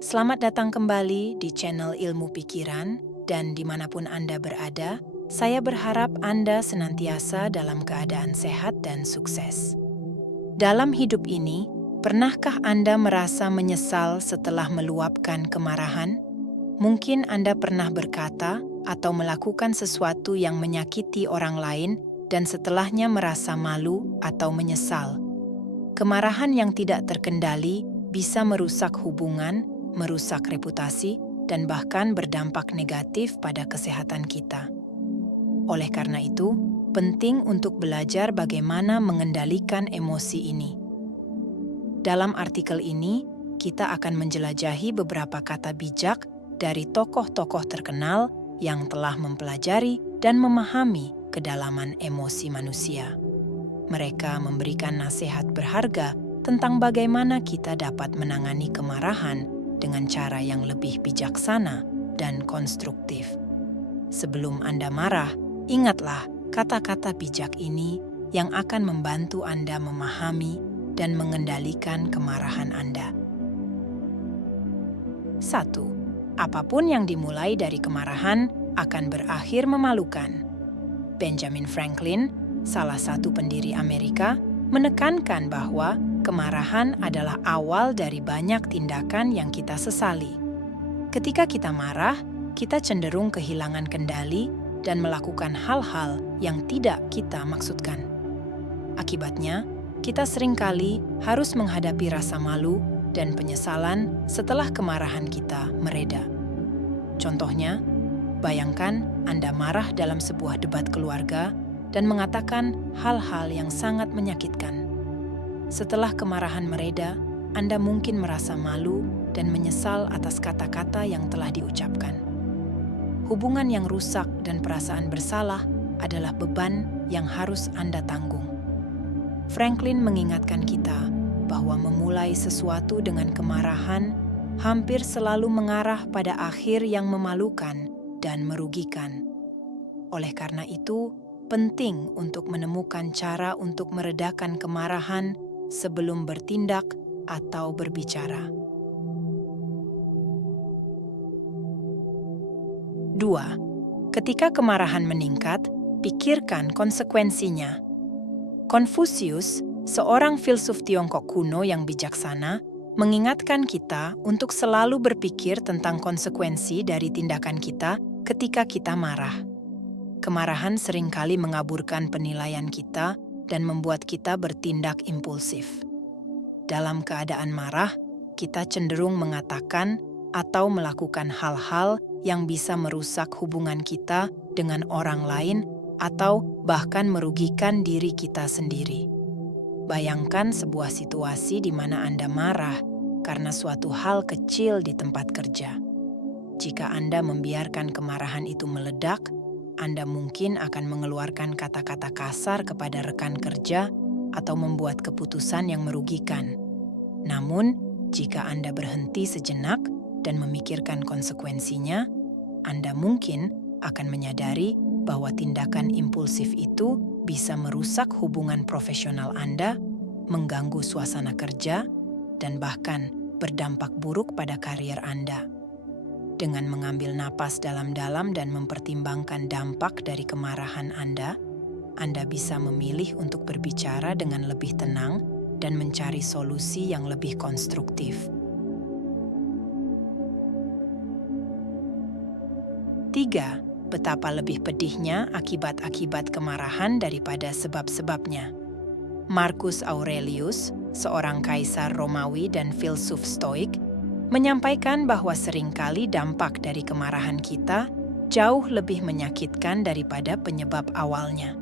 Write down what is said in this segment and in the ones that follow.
Selamat datang kembali di channel Ilmu Pikiran, dan dimanapun Anda berada, saya berharap Anda senantiasa dalam keadaan sehat dan sukses. Dalam hidup ini, pernahkah Anda merasa menyesal setelah meluapkan kemarahan? Mungkin Anda pernah berkata atau melakukan sesuatu yang menyakiti orang lain dan setelahnya merasa malu atau menyesal. Kemarahan yang tidak terkendali bisa merusak hubungan, merusak reputasi, dan bahkan berdampak negatif pada kesehatan kita. Oleh karena itu, penting untuk belajar bagaimana mengendalikan emosi ini. Dalam artikel ini, kita akan menjelajahi beberapa kata bijak dari tokoh-tokoh terkenal yang telah mempelajari dan memahami kedalaman emosi manusia. Mereka memberikan nasihat berharga tentang bagaimana kita dapat menangani kemarahan dengan cara yang lebih bijaksana dan konstruktif. Sebelum Anda marah, ingatlah kata-kata bijak ini yang akan membantu Anda memahami dan mengendalikan kemarahan Anda. 1. Apapun yang dimulai dari kemarahan akan berakhir memalukan. Benjamin Franklin, salah satu pendiri Amerika, menekankan bahwa kemarahan adalah awal dari banyak tindakan yang kita sesali. Ketika kita marah, kita cenderung kehilangan kendali dan melakukan hal-hal yang tidak kita maksudkan. Akibatnya, kita seringkali harus menghadapi rasa malu dan penyesalan setelah kemarahan kita mereda. Contohnya, bayangkan Anda marah dalam sebuah debat keluarga dan mengatakan hal-hal yang sangat menyakitkan. Setelah kemarahan mereda, Anda mungkin merasa malu dan menyesal atas kata-kata yang telah diucapkan. Hubungan yang rusak dan perasaan bersalah adalah beban yang harus Anda tanggung. Franklin mengingatkan kita bahwa memulai sesuatu dengan kemarahan hampir selalu mengarah pada akhir yang memalukan dan merugikan. Oleh karena itu, penting untuk menemukan cara untuk meredakan kemarahan sebelum bertindak atau berbicara. 2. Ketika kemarahan meningkat, pikirkan konsekuensinya. Konfusius, seorang filsuf Tiongkok kuno yang bijaksana, mengingatkan kita untuk selalu berpikir tentang konsekuensi dari tindakan kita ketika kita marah. Kemarahan seringkali mengaburkan penilaian kita dan membuat kita bertindak impulsif. Dalam keadaan marah, kita cenderung mengatakan atau melakukan hal-hal yang bisa merusak hubungan kita dengan orang lain atau bahkan merugikan diri kita sendiri. Bayangkan sebuah situasi di mana Anda marah karena suatu hal kecil di tempat kerja. Jika Anda membiarkan kemarahan itu meledak, Anda mungkin akan mengeluarkan kata-kata kasar kepada rekan kerja atau membuat keputusan yang merugikan. Namun, jika Anda berhenti sejenak dan memikirkan konsekuensinya, Anda mungkin akan menyadari bahwa tindakan impulsif itu bisa merusak hubungan profesional Anda, mengganggu suasana kerja, dan bahkan berdampak buruk pada karier Anda. Dengan mengambil napas dalam-dalam dan mempertimbangkan dampak dari kemarahan Anda bisa memilih untuk berbicara dengan lebih tenang dan mencari solusi yang lebih konstruktif. 3. Betapa lebih pedihnya akibat-akibat kemarahan daripada sebab-sebabnya. Marcus Aurelius, seorang kaisar Romawi dan filsuf Stoik, menyampaikan bahwa seringkali dampak dari kemarahan kita jauh lebih menyakitkan daripada penyebab awalnya.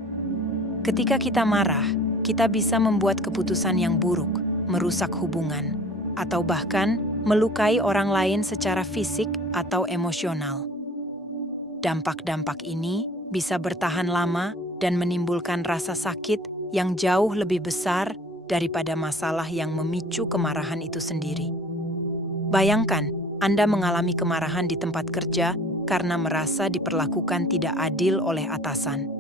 Ketika kita marah, kita bisa membuat keputusan yang buruk, merusak hubungan, atau bahkan melukai orang lain secara fisik atau emosional. Dampak-dampak ini bisa bertahan lama dan menimbulkan rasa sakit yang jauh lebih besar daripada masalah yang memicu kemarahan itu sendiri. Bayangkan, Anda mengalami kemarahan di tempat kerja karena merasa diperlakukan tidak adil oleh atasan.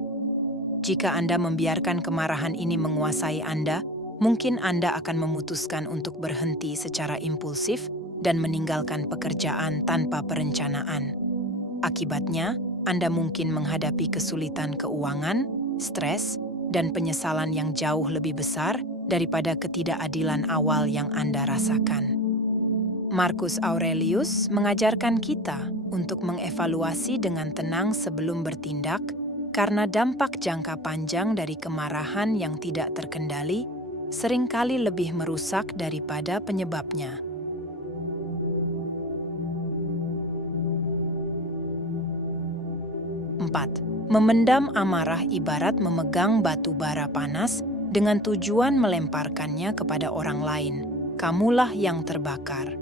Jika Anda membiarkan kemarahan ini menguasai Anda, mungkin Anda akan memutuskan untuk berhenti secara impulsif dan meninggalkan pekerjaan tanpa perencanaan. Akibatnya, Anda mungkin menghadapi kesulitan keuangan, stres, dan penyesalan yang jauh lebih besar daripada ketidakadilan awal yang Anda rasakan. Marcus Aurelius mengajarkan kita untuk mengevaluasi dengan tenang sebelum bertindak, karena dampak jangka panjang dari kemarahan yang tidak terkendali seringkali lebih merusak daripada penyebabnya. 4. Memendam amarah ibarat memegang batu bara panas dengan tujuan melemparkannya kepada orang lain. Kamulah yang terbakar.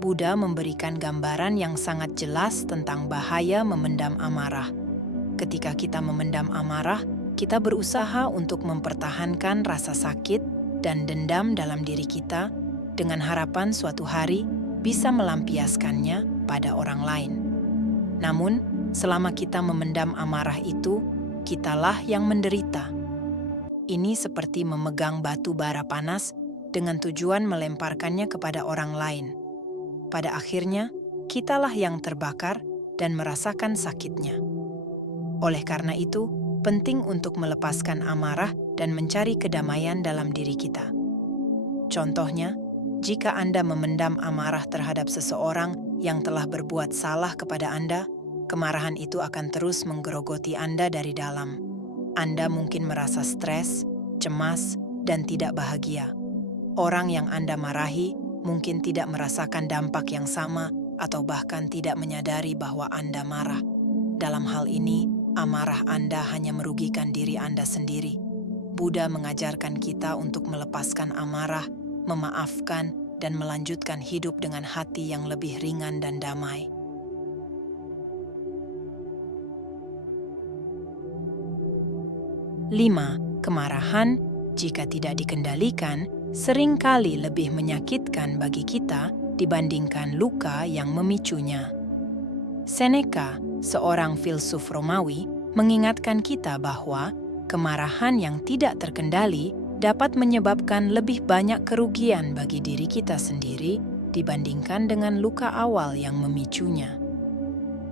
Buddha memberikan gambaran yang sangat jelas tentang bahaya memendam amarah. Ketika kita memendam amarah, kita berusaha untuk mempertahankan rasa sakit dan dendam dalam diri kita dengan harapan suatu hari bisa melampiaskannya pada orang lain. Namun, selama kita memendam amarah itu, kitalah yang menderita. Ini seperti memegang batu bara panas dengan tujuan melemparkannya kepada orang lain. Pada akhirnya, kitalah yang terbakar dan merasakan sakitnya. Oleh karena itu, penting untuk melepaskan amarah dan mencari kedamaian dalam diri kita. Contohnya, jika Anda memendam amarah terhadap seseorang yang telah berbuat salah kepada Anda, kemarahan itu akan terus menggerogoti Anda dari dalam. Anda mungkin merasa stres, cemas, dan tidak bahagia. Orang yang Anda marahi mungkin tidak merasakan dampak yang sama atau bahkan tidak menyadari bahwa Anda marah. Dalam hal ini, amarah Anda hanya merugikan diri Anda sendiri. Buddha mengajarkan kita untuk melepaskan amarah, memaafkan, dan melanjutkan hidup dengan hati yang lebih ringan dan damai. 5. Kemarahan, jika tidak dikendalikan, seringkali lebih menyakitkan bagi kita dibandingkan luka yang memicunya. Seneca, seorang filsuf Romawi, mengingatkan kita bahwa kemarahan yang tidak terkendali dapat menyebabkan lebih banyak kerugian bagi diri kita sendiri dibandingkan dengan luka awal yang memicunya.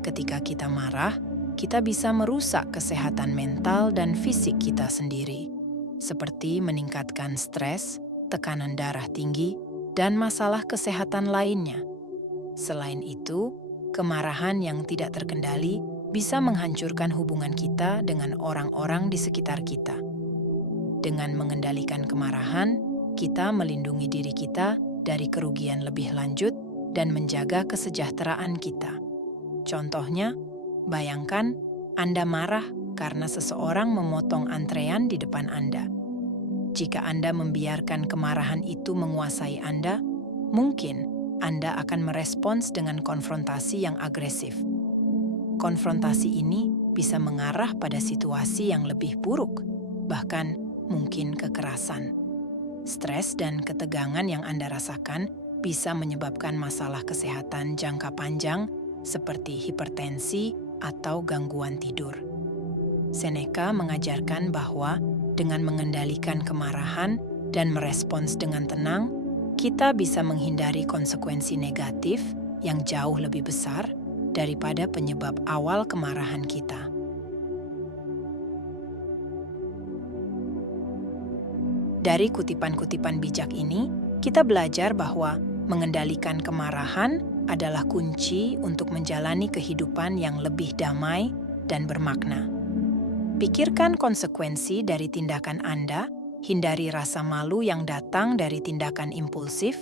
Ketika kita marah, kita bisa merusak kesehatan mental dan fisik kita sendiri, seperti meningkatkan stres, tekanan darah tinggi, dan masalah kesehatan lainnya. Selain itu, kemarahan yang tidak terkendali bisa menghancurkan hubungan kita dengan orang-orang di sekitar kita. Dengan mengendalikan kemarahan, kita melindungi diri kita dari kerugian lebih lanjut dan menjaga kesejahteraan kita. Contohnya, bayangkan Anda marah karena seseorang memotong antrean di depan Anda. Jika Anda membiarkan kemarahan itu menguasai Anda, mungkin Anda akan merespons dengan konfrontasi yang agresif. Konfrontasi ini bisa mengarah pada situasi yang lebih buruk, bahkan mungkin kekerasan. Stres dan ketegangan yang Anda rasakan bisa menyebabkan masalah kesehatan jangka panjang seperti hipertensi atau gangguan tidur. Seneca mengajarkan bahwa dengan mengendalikan kemarahan dan merespons dengan tenang, kita bisa menghindari konsekuensi negatif yang jauh lebih besar daripada penyebab awal kemarahan kita. Dari kutipan-kutipan bijak ini, kita belajar bahwa mengendalikan kemarahan adalah kunci untuk menjalani kehidupan yang lebih damai dan bermakna. Pikirkan konsekuensi dari tindakan Anda, hindari rasa malu yang datang dari tindakan impulsif,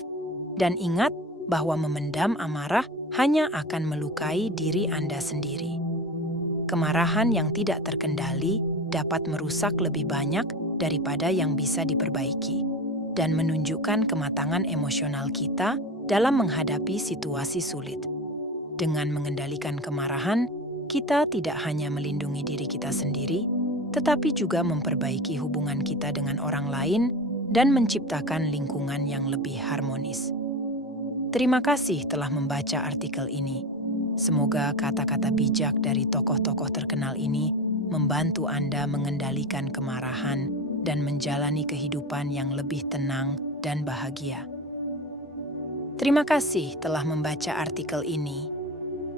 dan ingat bahwa memendam amarah hanya akan melukai diri Anda sendiri. Kemarahan yang tidak terkendali dapat merusak lebih banyak daripada yang bisa diperbaiki, dan menunjukkan kematangan emosional kita dalam menghadapi situasi sulit. Dengan mengendalikan kemarahan, kita tidak hanya melindungi diri kita sendiri, tetapi juga memperbaiki hubungan kita dengan orang lain dan menciptakan lingkungan yang lebih harmonis. Terima kasih telah membaca artikel ini. Semoga kata-kata bijak dari tokoh-tokoh terkenal ini membantu Anda mengendalikan kemarahan dan menjalani kehidupan yang lebih tenang dan bahagia. Terima kasih telah membaca artikel ini.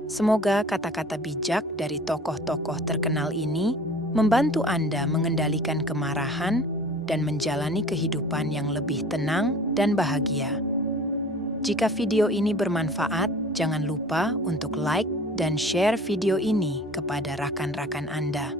Semoga kata-kata bijak dari tokoh-tokoh terkenal ini membantu Anda mengendalikan kemarahan dan menjalani kehidupan yang lebih tenang dan bahagia. Jika video ini bermanfaat, jangan lupa untuk like dan share video ini kepada rakan-rakan Anda.